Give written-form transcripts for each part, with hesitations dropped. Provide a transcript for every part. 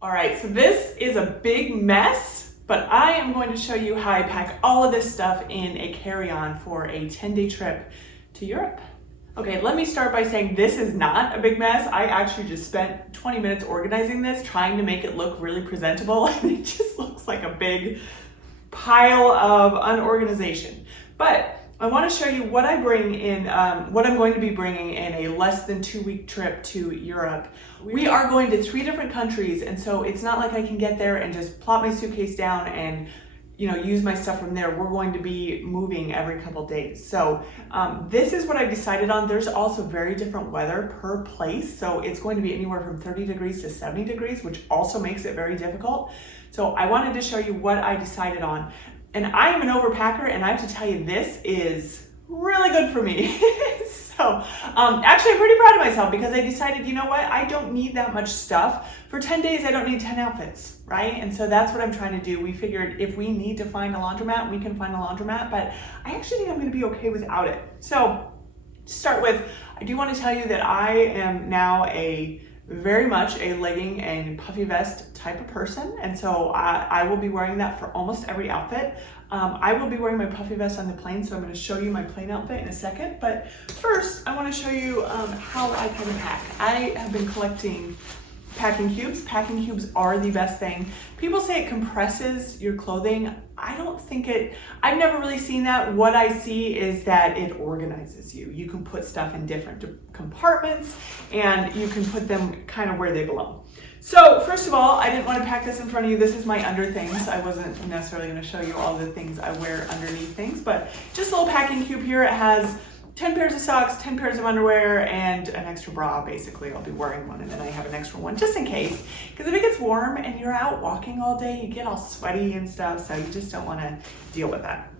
All right, so this is a big mess, but I am going to show you how I pack all of this stuff in a carry-on for a 10-day trip to Europe. Okay, let me start by saying this is not a big mess. I actually just spent 20 minutes organizing this, trying to make it look really presentable, and it just looks like a big pile of unorganization. But I want to show you what I bring in, what I'm going to be bringing in a less than 2-week trip to Europe. We are going to 3 different countries, and so it's not like I can get there and just plop my suitcase down and use my stuff from there. We're going to be moving every couple days. So this is what I've decided on. There's also very different weather per place. So it's going to be anywhere from 30 degrees to 70 degrees, which also makes it very difficult. So I wanted to show you what I decided on. And I am an overpacker, and I have to tell you, this is really good for me. So actually, I'm pretty proud of myself because I decided, you know what, I don't need that much stuff. For 10 days, I don't need 10 outfits, right? And so that's what I'm trying to do. We figured if we need to find a laundromat, we can find a laundromat, but I actually think I'm gonna be okay without it. So to start with, I do want to tell you that I am now very much a legging and puffy vest type of person, and so I will be wearing that for almost every outfit. I will be wearing my puffy vest on the plane, so I'm going to show you my plane outfit in a second, but first I want to show you how I kind of pack. I have been collecting packing cubes. Packing cubes are the best thing. People say it compresses your clothing. I don't think I've never really seen that. What I see is that it organizes you. You can put stuff in different compartments and you can put them kind of where they belong. So first of all, I didn't want to pack this in front of you. This is my under things. I wasn't necessarily going to show you all the things I wear underneath things, but just a little packing cube here. It has 10 pairs of socks, 10 pairs of underwear, and an extra bra. Basically, I'll be wearing one, and then I have an extra one just in case. Because if it gets warm and you're out walking all day, you get all sweaty and stuff, so you just don't want to deal with that.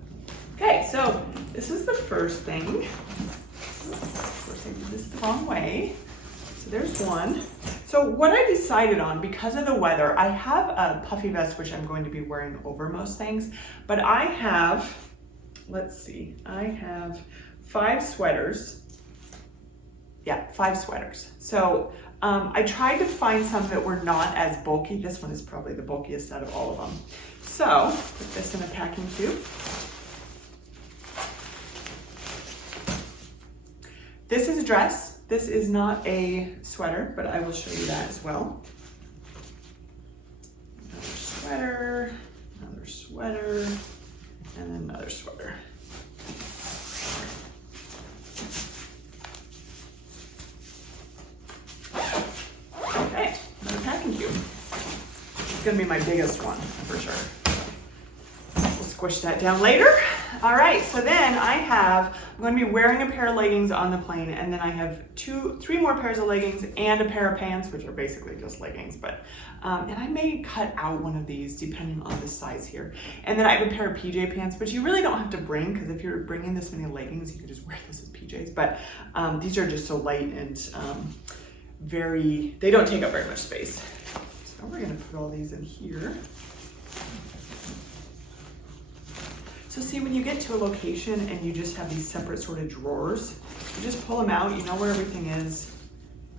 Okay, so this is the first thing. Of course, I did this the wrong way. So there's one. So what I decided on, because of the weather, I have a puffy vest, which I'm going to be wearing over most things, but I have, let's see, I have 5 sweaters. Yeah, 5 sweaters. So I tried to find some that were not as bulky. This one is probably the bulkiest out of all of them. So put this in a packing cube. This is a dress. This is not a sweater, but I will show you that as well. Another sweater, and another sweater. Okay, another packing cube. It's gonna be my biggest one for sure. We'll squish that down later. All right, so then I'm going to be wearing a pair of leggings on the plane, and then I have 3 more pairs of leggings and a pair of pants, which are basically just leggings, but, and I may cut out one of these depending on the size here. And then I have a pair of PJ pants, which you really don't have to bring, because if you're bringing this many leggings, you can just wear those as PJs, but these are just so light and they don't take up very much space. So we're gonna put all these in here. So see, when you get to a location and you just have these separate sort of drawers, you just pull them out, you know where everything is.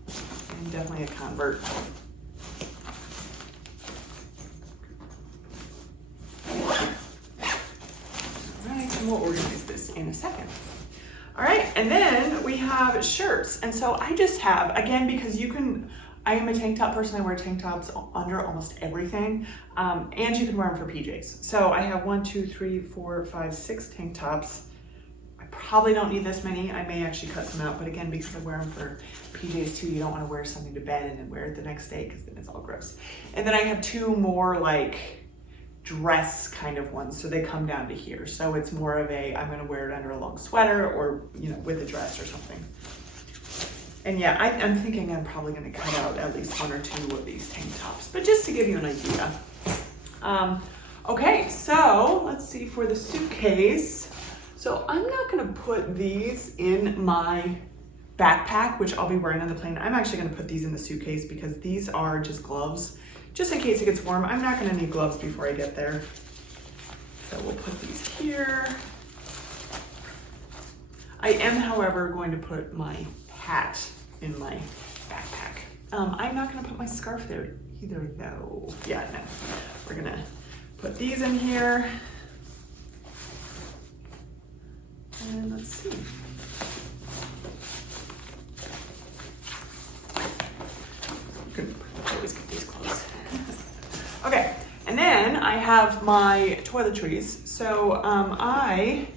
I'm definitely a convert. All right, and we'll organize this in a second. All right, and then we have shirts. And so I just have, again, because I am a tank top person. I wear tank tops under almost everything, and you can wear them for PJs. So I have 1, 2, 3, 4, 5, 6 tank tops. I probably don't need this many. I may actually cut some out, but again, because I wear them for PJs too, you don't want to wear something to bed and then wear it the next day because then it's all gross. And then I have 2 more like dress kind of ones, so they come down to here. So it's more of I'm going to wear it under a long sweater or with a dress or something. And yeah, I'm thinking I'm probably going to cut out at least 1 or 2 of these tank tops, but just to give you an idea. Okay, so let's see for the suitcase. So I'm not going to put these in my backpack, which I'll be wearing on the plane. I'm actually going to put these in the suitcase because these are just gloves, just in case it gets warm. I'm not going to need gloves before I get there. So we'll put these here. I am, however, going to put my hat in my backpack. I'm not going to put my scarf there either though. Yeah, no. We're gonna put these in here. And let's see. Always get these closed. Okay, and then I have my toiletries. So I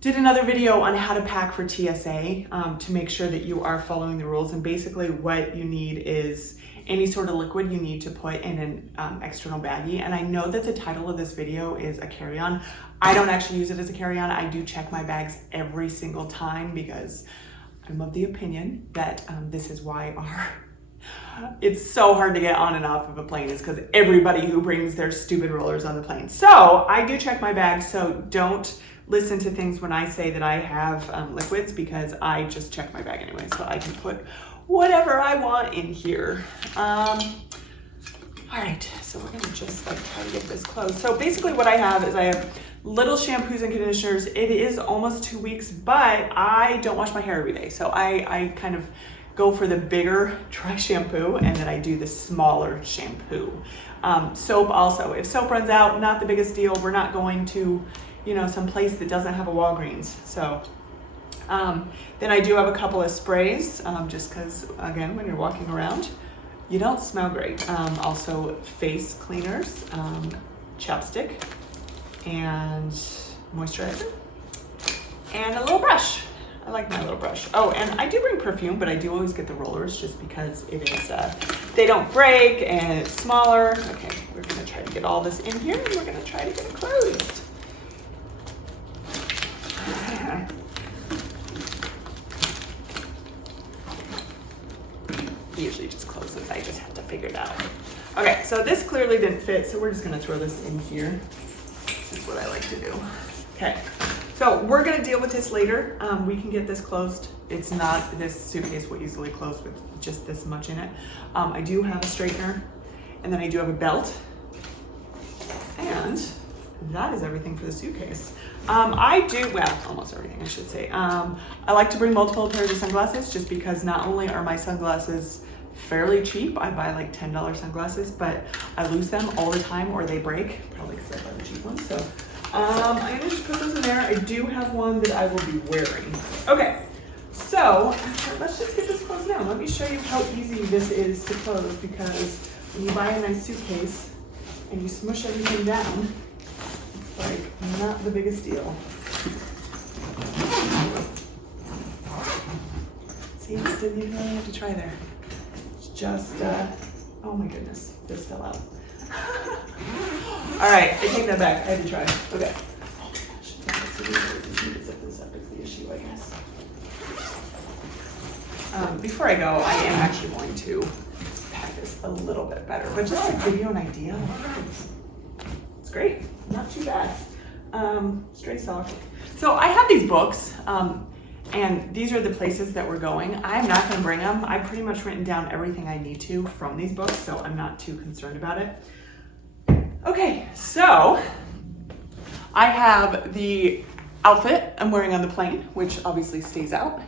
did another video on how to pack for TSA to make sure that you are following the rules. And basically what you need is any sort of liquid you need to put in an external baggie. And I know that the title of this video is a carry-on. I don't actually use it as a carry-on. I do check my bags every single time because I'm of the opinion that this is why it's so hard to get on and off of a plane is because everybody who brings their stupid rollers on the plane. So I do check my bags, so don't listen to things when I say that I have liquids because I just check my bag anyway, so I can put whatever I want in here. All right, so we're gonna just like try to get this closed. So basically what I have is I have little shampoos and conditioners. It is almost 2 weeks, but I don't wash my hair every day. So I kind of go for the bigger dry shampoo and then I do the smaller shampoo. Soap also, if soap runs out, not the biggest deal. We're not going to, you know, some place that doesn't have a Walgreens. So then I do have a couple of sprays just because, again, when you're walking around, you don't smell great. Also face cleaners, chapstick, and moisturizer, and a little brush. I like my little brush. Oh, and I do bring perfume, but I do always get the rollers just because it is, they don't break and it's smaller. Okay, we're gonna try to get all this in here and we're gonna try to get it closed. Usually just closes, I just have to figure it out. Okay, so this clearly didn't fit, so we're just gonna throw this in here. This is what I like to do. Okay, so we're gonna deal with this later. We can get this closed. It's not, this suitcase will easily close with just this much in it. I do have a straightener, and then I do have a belt, and that is everything for the suitcase. I do, well, almost everything I should say. I like to bring multiple pairs of sunglasses just because not only are my sunglasses fairly cheap, I buy like $10 sunglasses, but I lose them all the time or they break, probably because I buy the cheap ones. So I'm gonna just put those in there. I do have one that I will be wearing. Okay, so let's just get this closed now. Let me show you how easy this is to close because when you buy a nice suitcase and you smush everything down, it's like not the biggest deal. See, didn't even really have to try there. It's just, oh my goodness, this fell out. All right, I take that back. I had to try. Okay. Oh my gosh, so we need to zip this up is the issue, I guess. Before I go, I am actually going to pack this a little bit better, but just to give you an idea, it's great, not too bad. Stray sock. So I have these books, and these are the places that we're going. I'm not gonna bring them. I've pretty much written down everything I need to from these books, so I'm not too concerned about it. Okay, so I have the outfit I'm wearing on the plane, which obviously stays out.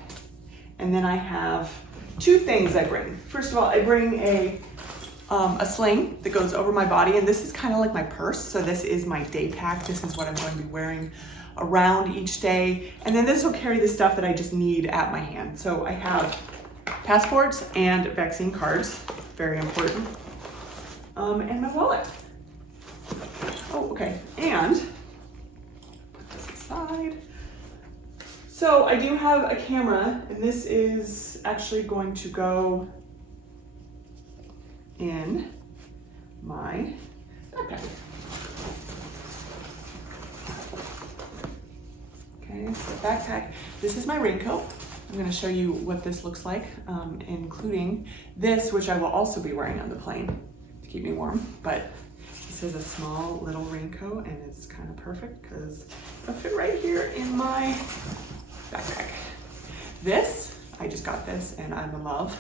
And then I have two things I bring. First of all, I bring a sling that goes over my body, and this is kind of like my purse. So this is my day pack. This is what I'm going to be wearing around each day. And then this will carry the stuff that I just need at my hand. So I have passports and vaccine cards, very important, and my wallet. Oh, okay, and put this aside. So I do have a camera, and this is actually going to go in my backpack. Okay, so backpack. This is my raincoat. I'm going to show you what this looks like, including this, which I will also be wearing on the plane to keep me warm, but this is a small little raincoat, and it's kind of perfect because it'll fit right here in my backpack. This, I just got this and I'm in love.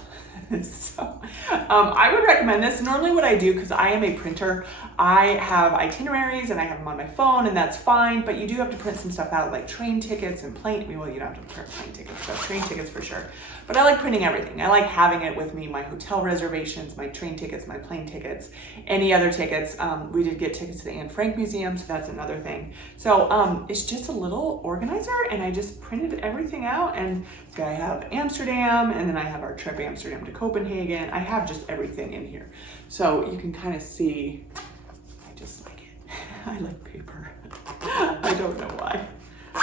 So I would recommend this. Normally what I do, because I am a printer, I have itineraries and I have them on my phone, and that's fine, but you do have to print some stuff out like train tickets and plane, well, you don't have to print plane tickets, but train tickets for sure. But I like printing everything. I like having it with me, my hotel reservations, my train tickets, my plane tickets, any other tickets. We did get tickets to the Anne Frank Museum, so that's another thing. So it's just a little organizer, and I just printed everything out, and so I have Amsterdam, and then I have our trip Amsterdam to Copenhagen. I have just everything in here. So you can kind of see, I just like it. I like paper. I don't know why.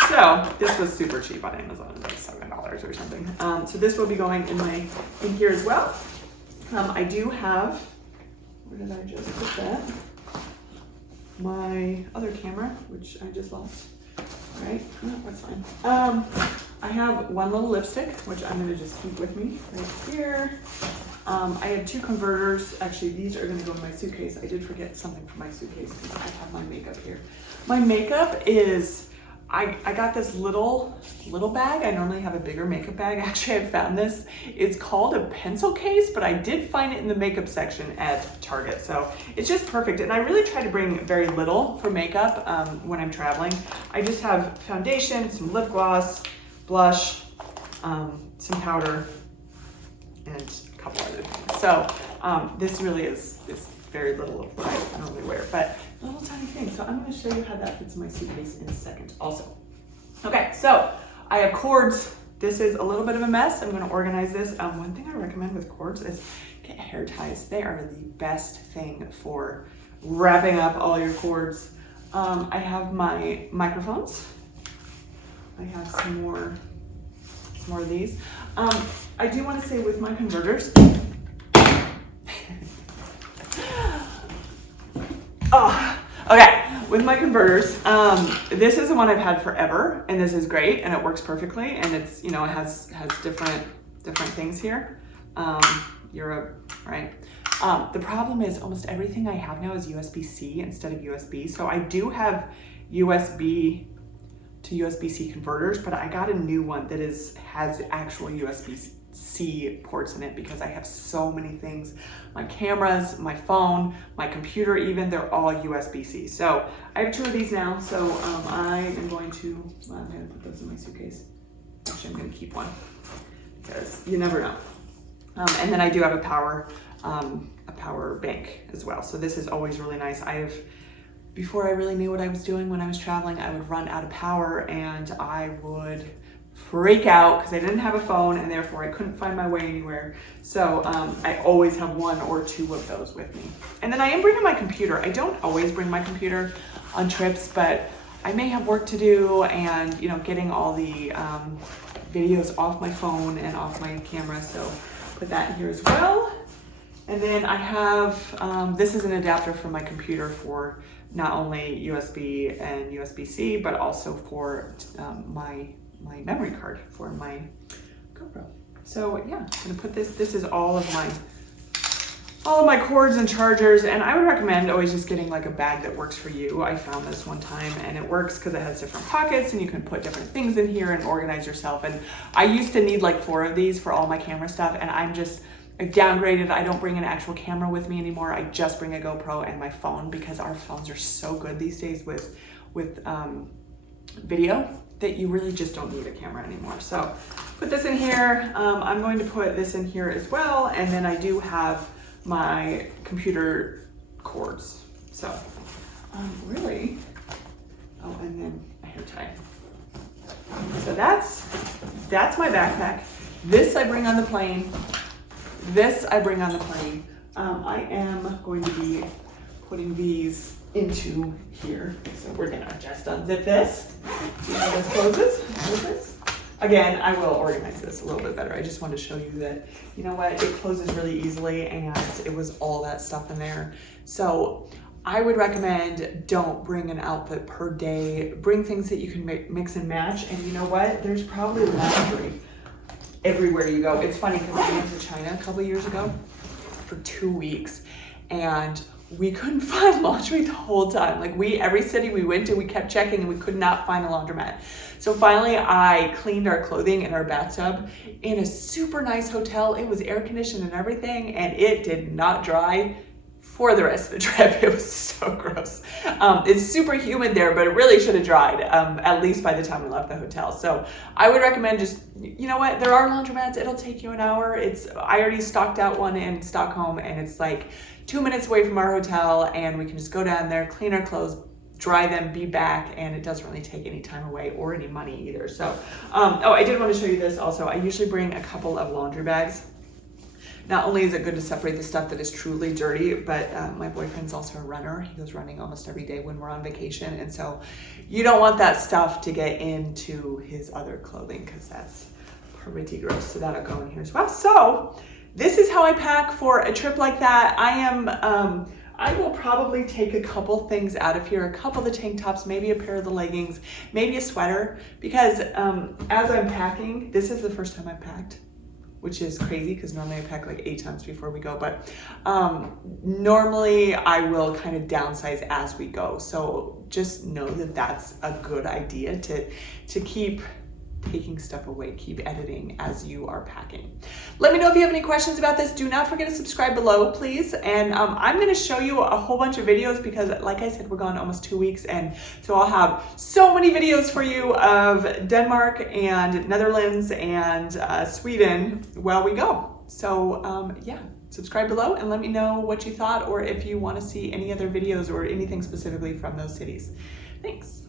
So this was super cheap on Amazon, like $7 or something. So this will be going in here as well. I do have, where did I just put that? My other camera, which I just lost. All right, no, that's fine. I have one little lipstick, which I'm gonna just keep with me right here. I have 2 converters. Actually, these are gonna go in my suitcase. I did forget something from my suitcase because I have my makeup here. My makeup is, I got this little bag. I normally have a bigger makeup bag. Actually, I found this. It's called a pencil case, but I did find it in the makeup section at Target. So it's just perfect. And I really try to bring very little for makeup when I'm traveling. I just have foundation, some lip gloss, blush, some powder, and a couple other things. So this really is very little of what I normally wear, but a little tiny thing. So I'm gonna show you how that fits in my suitcase in a second also. Okay, so I have cords. This is a little bit of a mess. I'm gonna organize this. One thing I recommend with cords is get hair ties. They are the best thing for wrapping up all your cords. I have my microphones. I have some more of these. I do want to say with my converters, okay, with my converters, this is the one I've had forever, and this is great, and it works perfectly, and it's, you know, it has different things here. Europe, right? The problem is almost everything I have now is USB-C instead of USB. So I do have USB to USB-C converters, but I got a new one that has actual USB-C ports in it because I have so many things. My cameras, my phone, my computer even, they're all USB-C. So I have 2 of these now. So I am going to put those in my suitcase. Actually, I'm going to keep one because you never know. And then I do have a power bank as well. So this is always really nice. Before I really knew what I was doing when I was traveling, I would run out of power and I would freak out because I didn't have a phone and therefore I couldn't find my way anywhere. So I always have 1 or 2 of those with me. And then I am bringing my computer. I don't always bring my computer on trips, but I may have work to do, and you know, getting all the videos off my phone and off my camera. So put that in here as well. And then I have, this is an adapter for my computer for not only USB and USB-C, but also for my memory card for my GoPro. So yeah, I'm gonna put this is all of my cords and chargers, and I would recommend always just getting like a bag that works for you. I found this one time and it works because it has different pockets and you can put different things in here and organize yourself. And I used to need like 4 of these for all my camera stuff, and I downgraded. I don't bring an actual camera with me anymore. I just bring a GoPro and my phone because our phones are so good these days with video that you really just don't need a camera anymore. So put this in here. I'm going to put this in here as well. And then I do have my computer cords. So really, oh, and then a hair tie. So that's my backpack. This I bring on the plane. This I bring on the plane. I am going to be putting these into here. So we're gonna just unzip this. See how this closes? Again, I will organize this a little bit better. I just wanted to show you that, you know what, it closes really easily and it was all that stuff in there. So I would recommend don't bring an outfit per day. Bring things that you can mix and match. And you know what? There's probably laundry everywhere you go. It's funny because I went to China a couple years ago for 2 weeks and we couldn't find laundry the whole time. Like every city we went to, we kept checking and we could not find a laundromat. So finally I cleaned our clothing in our bathtub in a super nice hotel. It was air conditioned and everything, and it did not dry for the rest of the trip. It was so gross. It's super humid there, but it really should have dried, at least by the time we left the hotel. So I would recommend just, you know what, there are laundromats. It'll take you an hour. I already stocked out one in Stockholm, and it's like 2 minutes away from our hotel, and we can just go down there, clean our clothes, dry them, be back, and it doesn't really take any time away or any money either. So, oh, I did want to show you this also. I usually bring a couple of laundry bags. Not only is it good to separate the stuff that is truly dirty, but my boyfriend's also a runner. He goes running almost every day when we're on vacation. And so you don't want that stuff to get into his other clothing because that's pretty gross. So that'll go in here as well. So this is how I pack for a trip like that. I will probably take a couple things out of here, a couple of the tank tops, maybe a pair of the leggings, maybe a sweater, because as I'm packing, this is the first time I've packed, which is crazy because normally I pack like 8 times before we go, but normally I will kind of downsize as we go. So just know that that's a good idea to keep taking stuff away, keep editing as you are packing. Let me know if you have any questions about this. Do not forget to subscribe below, please. And I'm gonna show you a whole bunch of videos because like I said, we're gone almost 2 weeks. And so I'll have so many videos for you of Denmark and Netherlands and Sweden while we go. So yeah, subscribe below and let me know what you thought or if you wanna see any other videos or anything specifically from those cities. Thanks.